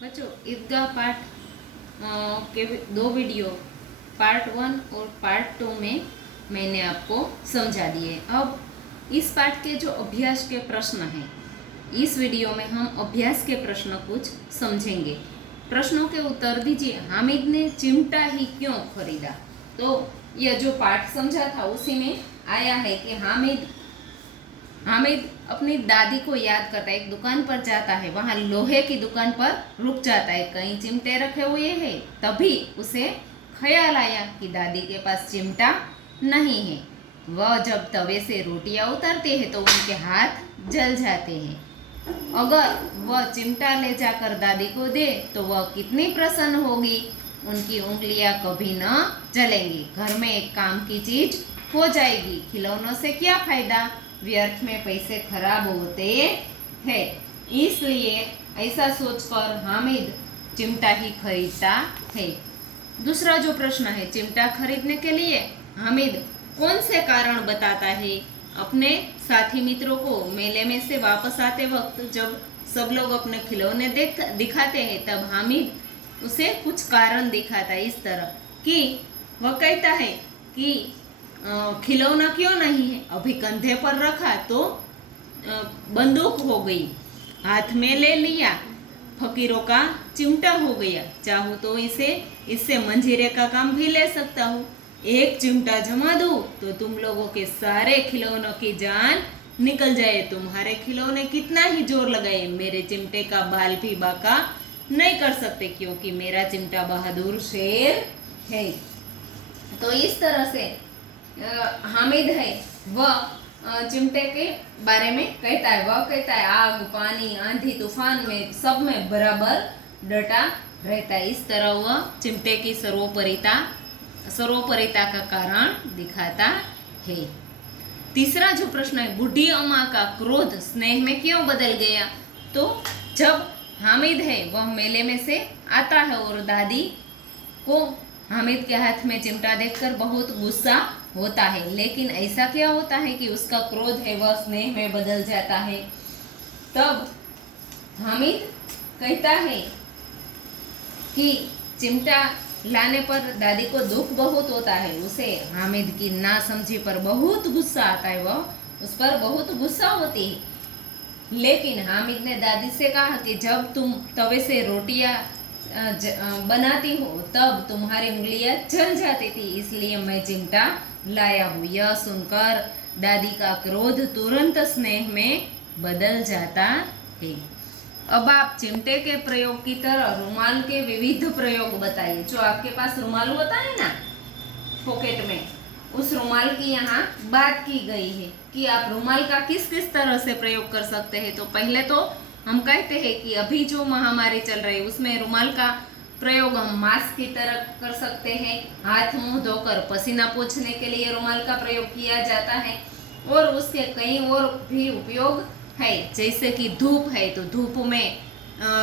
बच्चों ईदगाह पाठ के दो वीडियो पार्ट 1 और पार्ट 2 में मैंने आपको समझा दिए। अब इस पाठ के जो अभ्यास के प्रश्न हैं, इस वीडियो में हम अभ्यास के प्रश्न कुछ समझेंगे। प्रश्नों के उत्तर दीजिए। हामिद ने चिमटा ही क्यों खरीदा? तो यह जो पाठ समझा था उसी में आया है कि हामिद अपनी दादी को याद करता है। एक दुकान पर जाता है, वहाँ लोहे की दुकान पर रुक जाता है, कहीं चिमटे रखे हुए हैं। तभी उसे ख्याल आया कि दादी के पास चिमटा नहीं है। वह जब तवे से रोटियां उतारते हैं तो उनके हाथ जल जाते हैं। अगर वह चिमटा ले जाकर दादी को दे तो वह कितनी प्रसन्न होगी। उनकी उंगलियां कभी न जलेंगी। घर में एक काम की चीज हो जाएगी। खिलौनों से क्या फायदा, व्यर्थ में पैसे खराब होते हैं। इसलिए ऐसा सोचकर हामिद चिमटा ही खरीदता है। दूसरा जो प्रश्न है, चिमटा खरीदने के लिए हामिद कौन से कारण बताता है अपने साथी मित्रों को? मेले में से वापस आते वक्त जब सब लोग अपने खिलौने दिखाते हैं तब हामिद उसे कुछ कारण दिखाता है, इस तरह कि वह कहता है कि खिलौना क्यों नहीं है, अभी कंधे पर रखा तो बंदूक हो गई, हाथ में ले लिया फकीरों का चिमटा हो गया, चाहूँ तो इससे मंजीरे का काम भी ले सकता हूँ। एक चिमटा जमा दूँ तो तुम लोगों के सारे खिलौनों की जान निकल जाए। तुम्हारे खिलौने कितना ही जोर लगाए, मेरे चिमटे का बाल भी बाका नहीं कर सकते, क्योंकि मेरा चिमटा बहादुर शेर है। तो इस तरह से हामिद है वह चिमटे के बारे में कहता है। वह कहता है आग, पानी, आंधी, तूफान में सब में बराबर डटा रहता है। इस तरह वह चिमटे की सर्वोपरिता का कारण दिखाता है। तीसरा जो प्रश्न है, बूढ़ी अम्मा का क्रोध स्नेह में क्यों बदल गया? तो जब हामिद है वह मेले में से आता है और दादी को हामिद के हाथ में चिमटा देखकर बहुत गुस्सा होता है, लेकिन ऐसा क्या होता है कि उसका क्रोध है वह स्नेह में बदल जाता है। तब हामिद कहता है कि चिमटा लाने पर दादी को दुख बहुत होता है। उसे हामिद की नासमझी पर बहुत गुस्सा आता है, वह उस पर बहुत गुस्सा होती है। लेकिन हामिद ने दादी से कहा कि जब तुम तवे से रोटियां बनाती हो तब तुम्हारी उंगलियां जल जाती थी, इसलिए मैं चिमटा लाया हूँ। यह सुनकर दादी का क्रोध तुरंत स्नेह में बदल जाता है। अब आप चिमटे के प्रयोग की तरह रुमाल के विविध प्रयोग बताइए। जो आपके पास रुमाल होता है ना पॉकेट में, उस रुमाल की यहाँ बात की गई है कि आप रुमाल का किस किस तरह से प्रयोग कर सकते हैं। तो पहले तो हम कहते हैं कि अभी जो महामारी चल रही है उसमें रुमाल का प्रयोग हम मास्क की तरह कर सकते हैं। हाथ मुंह धोकर पसीना पोंछने के लिए रुमाल का प्रयोग किया जाता है। और उसके कई और भी उपयोग है, जैसे कि धूप है तो धूप में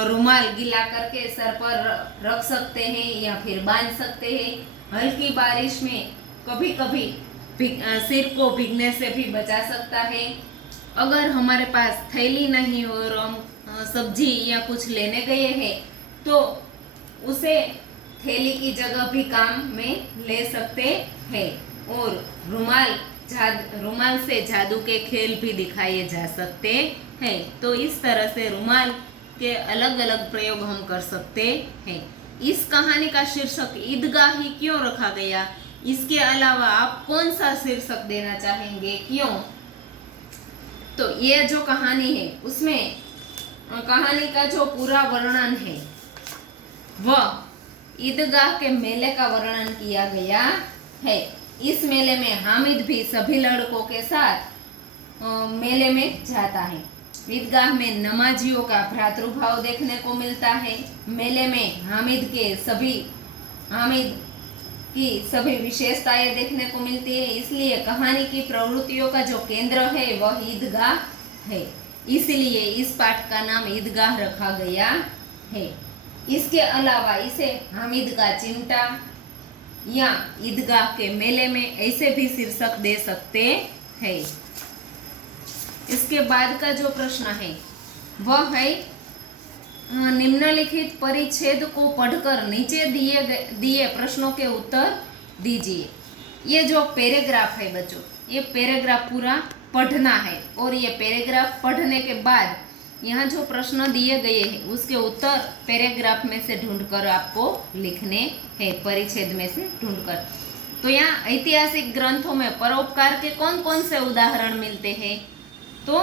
रुमाल गीला करके सर पर रख सकते हैं या फिर बांध सकते हैं। हल्की बारिश में कभी कभी सिर को भीगने से भी बचा सकता है। अगर हमारे पास थैली नहीं और हम सब्जी या कुछ लेने गए हैं तो उसे थैली की जगह भी काम में ले सकते हैं। और रुमाल से जादू के खेल भी दिखाए जा सकते हैं। तो इस तरह से रुमाल के अलग अलग प्रयोग हम कर सकते हैं। इस कहानी का शीर्षक ईदगाह ही क्यों रखा गया? इसके अलावा आप कौन सा शीर्षक देना चाहेंगे, क्यों? तो ये जो कहानी है उसमें कहानी का जो पूरा वर्णन है वह ईदगाह के मेले का वर्णन किया गया है। इस मेले में हामिद भी सभी लड़कों के साथ मेले में जाता है। ईदगाह में नमाजियों का भ्रातृभाव देखने को मिलता है। मेले में हामिद की सभी विशेषताएं देखने को मिलती है। इसलिए कहानी की प्रवृत्तियों का जो केंद्र है वह ईदगाह है। इसलिए इस पाठ का नाम ईदगाह रखा गया है। इसके अलावा इसे हामिद का चिमटा या ईदगाह के मेले में ऐसे भी शीर्षक दे सकते हैं। इसके बाद का जो प्रश्न है वह है निम्नलिखित परिच्छेद को पढ़कर नीचे दिए प्रश्नों के उत्तर दीजिए। ये जो पैराग्राफ है बच्चों, ये पैराग्राफ पूरा पढ़ना है और ये पैराग्राफ पढ़ने के बाद यहाँ जो प्रश्न दिए गए हैं उसके उत्तर पैराग्राफ में से ढूंढकर आपको लिखने हैं, परिच्छेद में से ढूंढकर। तो यहाँ ऐतिहासिक ग्रंथों में परोपकार के कौन कौन से उदाहरण मिलते हैं? तो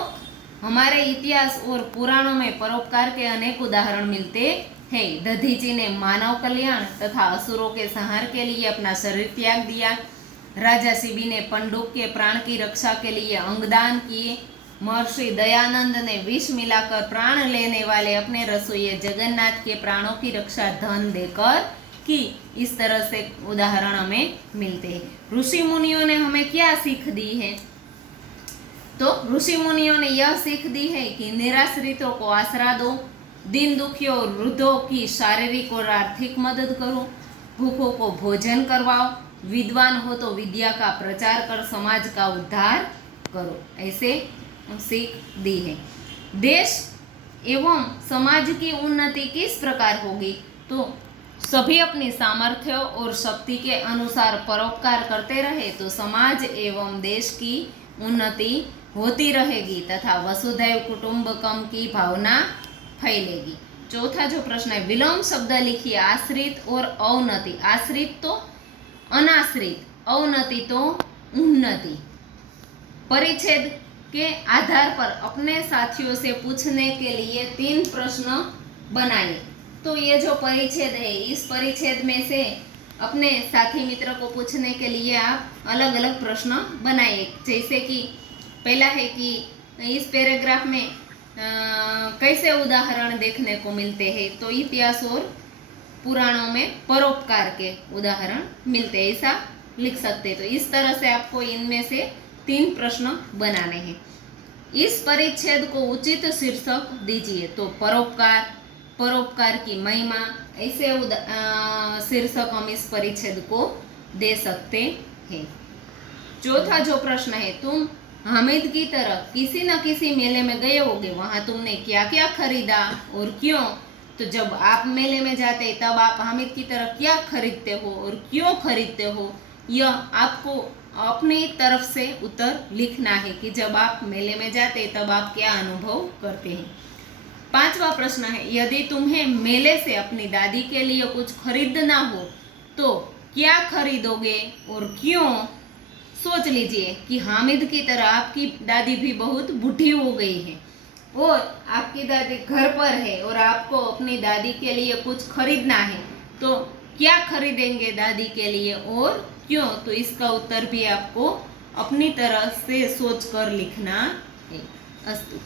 हमारे इतिहास और पुराणों में परोपकार के अनेक उदाहरण मिलते हैं। दधीची ने मानव कल्याण तथा असुरों के संहार के लिए अपना शरीर त्याग दिया। राजा शिबी ने पंडुप के प्राण की रक्षा के लिए अंगदान किए। महर्षि दयानंद ने विष मिलाकर प्राण लेने वाले अपने रसोइये जगन्नाथ के प्राणों की रक्षा धन देकर की। इस तरह से उदाहरण हमें मिलते हैं। ऋषि मुनियों ने हमें क्या सीख दी है? तो ऋषि मुनियों ने यह सीख दी है कि निराश्रितों को आसरा दो, दीन दुखियों और वृद्धों की शारीरिक और आर्थिक मदद करो, भूखों को भोजन करवाओ, विद्वान हो तो विद्या का प्रचार कर समाज का उद्धार करो। ऐसे सीख दी है। देश एवं समाज की उन्नति किस प्रकार होगी? तो सभी अपनी सामर्थ्य और शक्ति के अनुसार परोपकार करते रहे तो समाज एवं देश की उन्नति होती रहेगी तथा वसुधैव कुटुंबकम की भावना फैलेगी। चौथा जो प्रश्न है, विलोम शब्द लिखिए। आश्रित और अवनति। आश्रित तो अनाश्रित, अवनति तो उन्नति। परिच्छेद के आधार पर अपने साथियों से पूछने के लिए 3 प्रश्न बनाइए। तो ये जो परिच्छेद है, इस परिच्छेद में से अपने साथी मित्र को पूछने के लिए आप अलग अलग प्रश्न बनाइए। जैसे कि पहला है कि इस पैराग्राफ में कैसे उदाहरण देखने को मिलते हैं? तो इतिहास और पुराणों में परोपकार के उदाहरण मिलते हैं, ऐसा लिख सकते हैं। तो इस तरह से आपको इनमें से 3 प्रश्न बनाने हैं। इस परिच्छेद को उचित शीर्षक दीजिए। तो परोपकार, परोपकार की महिमा, ऐसे शीर्षक हम इस परिच्छेद को दे सकते हैं। चौथा जो प्रश्न है, तुम हामिद की तरह किसी न किसी मेले में गए होगे, वहाँ तुमने क्या क्या खरीदा और क्यों? तो जब आप मेले में जाते तब आप हामिद की तरह क्या खरीदते हो और क्यों खरीदते हो, यह आपको अपनी तरफ से उत्तर लिखना है कि जब आप मेले में जाते तब आप क्या अनुभव करते हैं। 5वां प्रश्न है, यदि तुम्हें मेले से अपनी दादी के लिए कुछ खरीदना हो तो क्या खरीदोगे और क्यों? सोच लीजिए कि हामिद की तरह आपकी दादी भी बहुत बूढ़ी हो गई है और आपकी दादी घर पर है और आपको अपनी दादी के लिए कुछ खरीदना है, तो क्या खरीदेंगे दादी के लिए और क्यों? तो इसका उत्तर भी आपको अपनी तरह से सोचकर लिखना है। अस्तु।